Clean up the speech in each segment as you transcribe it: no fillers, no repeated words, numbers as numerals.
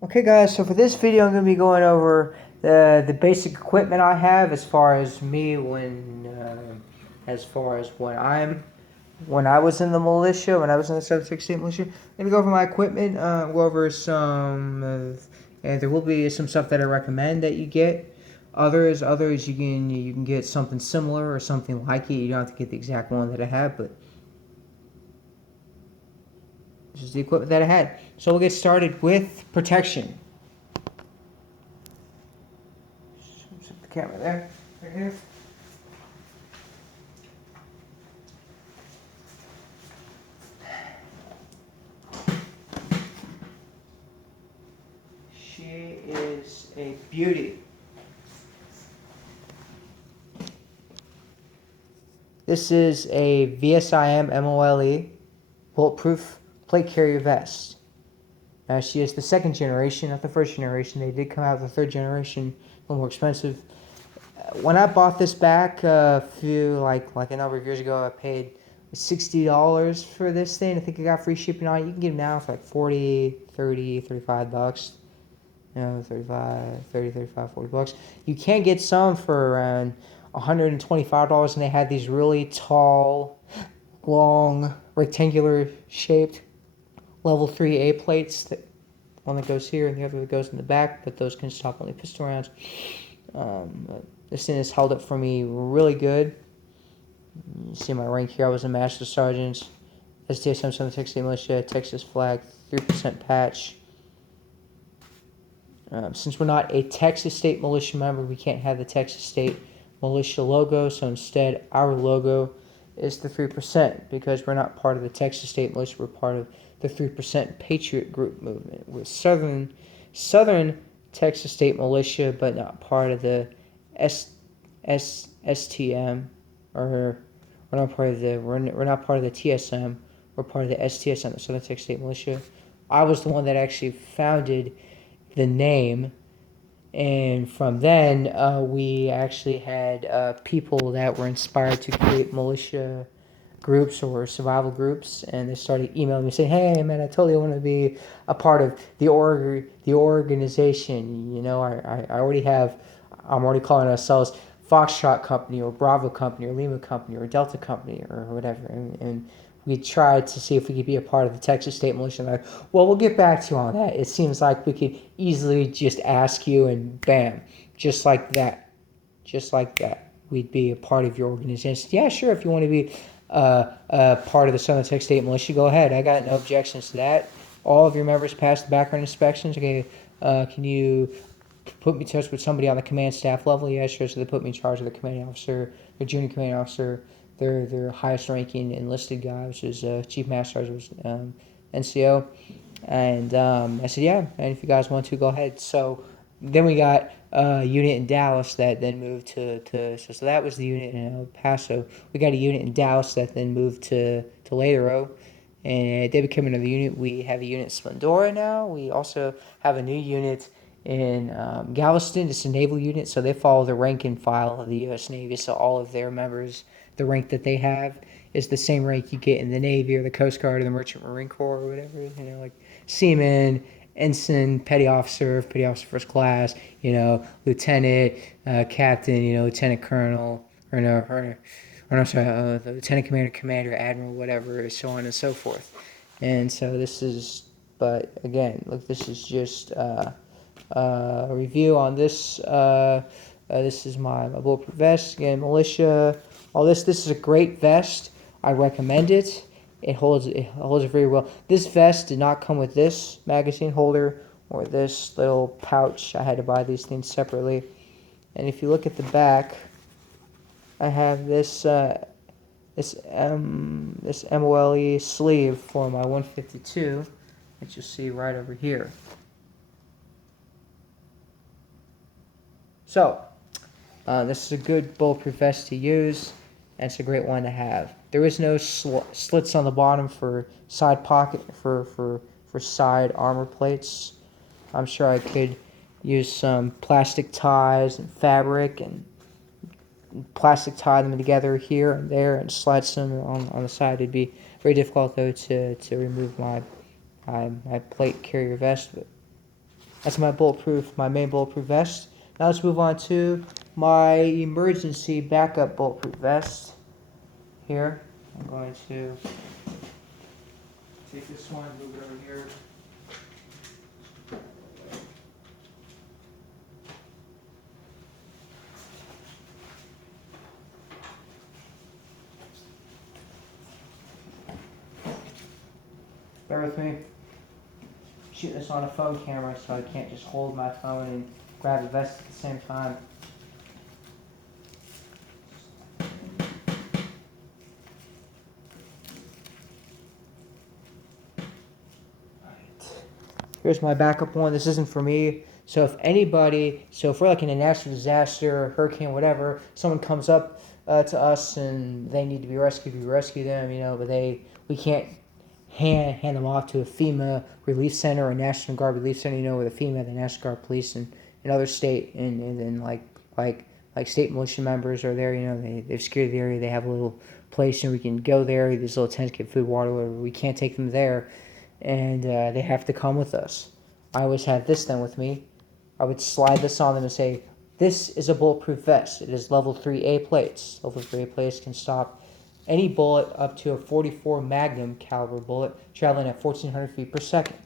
Okay guys, so for this video I'm going to be going over the basic equipment I have as far as me as far as when I was in the militia, when I was in the 768 militia. I'm going to go over my equipment, go over and there will be some stuff that I recommend that you get. Others you can get something similar or something like it. You don't have to get the exact one that I have, but this is the equipment that I had. So we'll get started with protection. Set the camera there, right here. She is a beauty. This is a VSIM MOLE bulletproof plate carrier vest. Now she is the second generation, not the first generation. They did come out with the third generation, a little more expensive. When I bought this back a number of years ago, I paid $60 for this thing. I think I got free shipping on it. You can get them now for like 40, 30, 35 bucks. 35, 40 bucks. You can get some for around $125, and they have these really tall, long, rectangular shaped level 3A plates. One that goes here and the other that goes in the back, but those can stop only pistol rounds. This thing has held up for me really good. You see my rank here. I was a Master Sergeant, STSM 768 Militia, Texas Flag, 3% patch. Since we're not a Texas State Militia member, we can't have the Texas State Militia logo, so instead our logo is the 3%, because we're not part of the Texas State Militia. We're part of the 3% Patriot Group movement. We're Southern Texas State Militia, but not part of the STM, or we're not part of the TSM. We're part of the STSM, the Southern Texas State Militia. I was the one that actually founded the name, and from then we actually had people that were inspired to create militia groups or survival groups, and they started emailing me saying, "Hey man, I totally want to be a part of the organization. You know, I already have. I'm already calling ourselves Foxtrot Company or Bravo Company or Lima Company or Delta Company or whatever," and we tried to see if we could be a part of the Texas State Militia. And well, we'll get back to you on that. It seems like we could easily just ask you, and bam, just like that, we'd be a part of your organization. Yeah, sure. If you want to be part of the Southern Texas State Militia, go ahead. I got no objections to that. All of your members passed the background inspections. Okay, can you put me in touch with somebody on the command staff level? Yeah, sure. So they put me in charge of the commanding officer, the junior commanding officer, their highest ranking enlisted guy, which is Chief Master Sergeant, NCO. And I said, yeah, and if you guys want to, go ahead. So then we got a unit in Dallas that then moved so that was the unit in El Paso. We got a unit in Dallas that then moved to Ladero, and they became another unit. We have a unit in Splendora now. We also have a new unit in Galveston. It's a naval unit, so they follow the rank and file of the U.S. Navy. So all of their members, the rank that they have is the same rank you get in the Navy or the Coast Guard or the Merchant Marine Corps or whatever. You know, like seaman, ensign, petty officer first class. You know, lieutenant, captain. You know, lieutenant colonel, or no, the lieutenant commander, admiral, whatever, so on and so forth. And so this is, but again, look, this is just a review on this. This is my bulletproof vest. Again, militia. All this. This is a great vest. I recommend it. It holds it very well. This vest did not come with this magazine holder or this little pouch. I had to buy these things separately. And if you look at the back, I have this MOLE sleeve for my 152, which you'll see right over here. So, this is a good bulletproof vest to use, and it's a great one to have. There is no slits on the bottom for side pocket for side armor plates. I'm sure I could use some plastic ties and fabric and plastic tie them together here and there and slide some on the side. It'd be very difficult though to remove my plate carrier vest. But That's my main bulletproof vest. Now let's move on to my emergency backup bulletproof vest. Here, I'm going to take this one, move it over here. Bear with me. I'm shooting this on a phone camera, so I can't just hold my phone and grab the vest at the same time. Here's my backup one. This isn't for me. So if we're like in a natural disaster, hurricane, whatever, someone comes up to us and they need to be rescued, we rescue them, but we can't hand them off to a FEMA relief center or a National Guard relief center, where the FEMA, the National Guard police, and other state and then like state militia members are there. They've secured the area. They have a little place and we can go there. These little tents get food, water, whatever. We can't take them there, and they have to come with us. I always had this then with me. I would slide this on them and say, "This is a bulletproof vest. It is level 3A plates. Level 3A plates can stop any bullet up to a 44 Magnum caliber bullet traveling at 1,400 feet per second."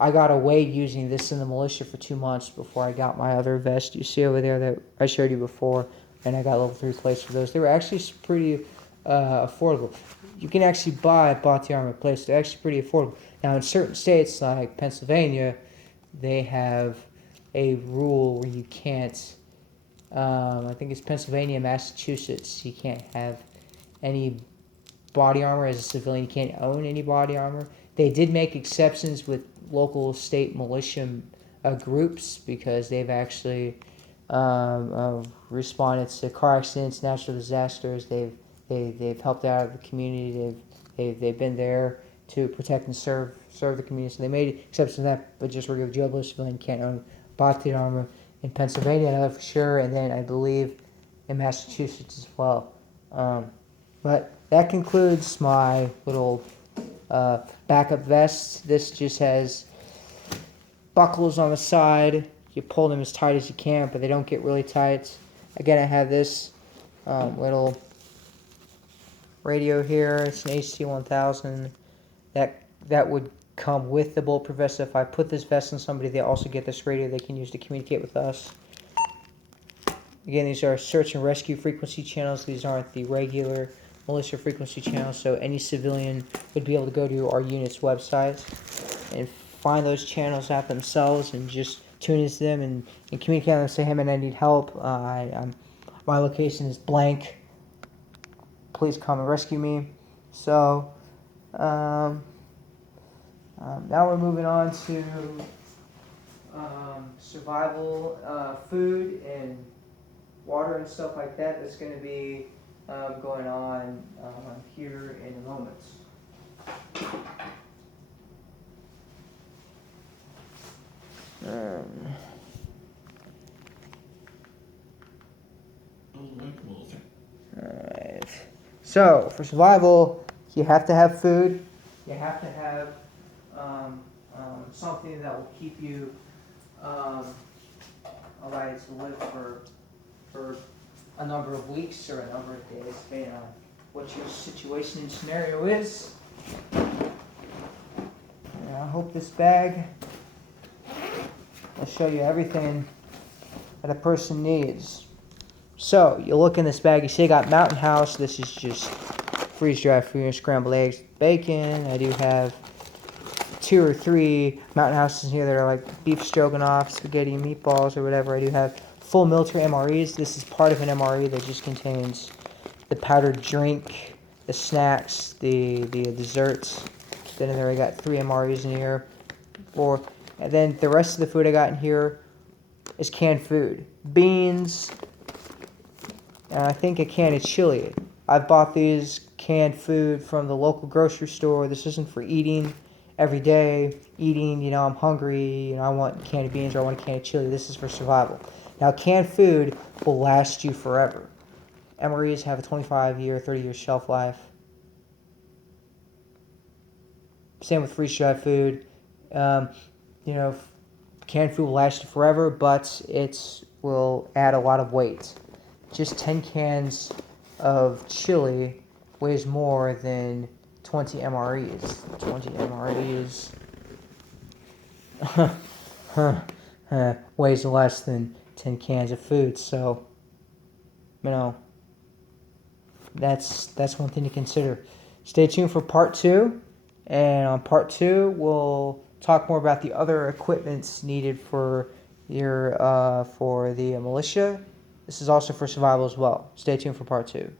I got away using this in the militia for 2 months before I got my other vest you see over there that I showed you before, and I got level 3 plates for those. They were actually pretty affordable. You can actually buy body armor plates. They're actually pretty affordable. Now, in certain states like Pennsylvania, they have a rule where you can't, I think it's Pennsylvania, Massachusetts, you can't have any body armor as a civilian. You can't own any body armor. They did make exceptions with local state militia groups because they've actually responded to car accidents, natural disasters. They've helped out the community. They've been there to protect and serve the community. So they made exceptions to that, but just regular Joe Blow civilian can't own body armor in Pennsylvania, I know for sure, and then I believe in Massachusetts as well. But that concludes my little backup vest. This just has buckles on the side. You pull them as tight as you can, but they don't get really tight. Again, I have this little radio here. It's an HC1000. That would come with the bulletproof vest. If I put this vest on somebody, they also get this radio they can use to communicate with us. Again, these are search and rescue frequency channels. These aren't the regular militia frequency channels, so any civilian would be able to go to our unit's website and find those channels out themselves and just tune into them and communicate with them and say, "Hey man, I need help. My location is blank. Please come and rescue me." So now we're moving on to survival, food and water and stuff like that. That's going to be going on here in a moment. Alright. So, for survival, you have to have food. You have to have something that will keep you alive to live for a number of weeks or a number of days, depending on what your situation and scenario is. And I hope this bag will show you everything that a person needs. So, you look in this bag, you see I got Mountain House. This is just freeze-dried food and scrambled eggs, bacon. I do have 2 or 3 Mountain Houses here that are like beef stroganoff, spaghetti, meatballs, or whatever. I do have full military MREs. This is part of an MRE that just contains the powdered drink, the snacks, the desserts. Then in there I got 3 MREs in here. And then the rest of the food I got in here is canned food. Beans, and I think a can of chili. I've bought these canned food from the local grocery store. This isn't for eating every day. I'm hungry, I want a can of beans or I want a can of chili. This is for survival. Now, canned food will last you forever. MREs have a 25-year, 30-year shelf life. Same with freeze-dried food. Canned canned food will last you forever, but it will add a lot of weight. Just 10 cans of chili weighs more than 20 MREs. 20 MREs weighs less than 10 cans of food. So, that's one thing to consider. Stay tuned for part 2. And on part 2, we'll talk more about the other equipments needed for your for the militia. This is also for survival as well. Stay tuned for part 2.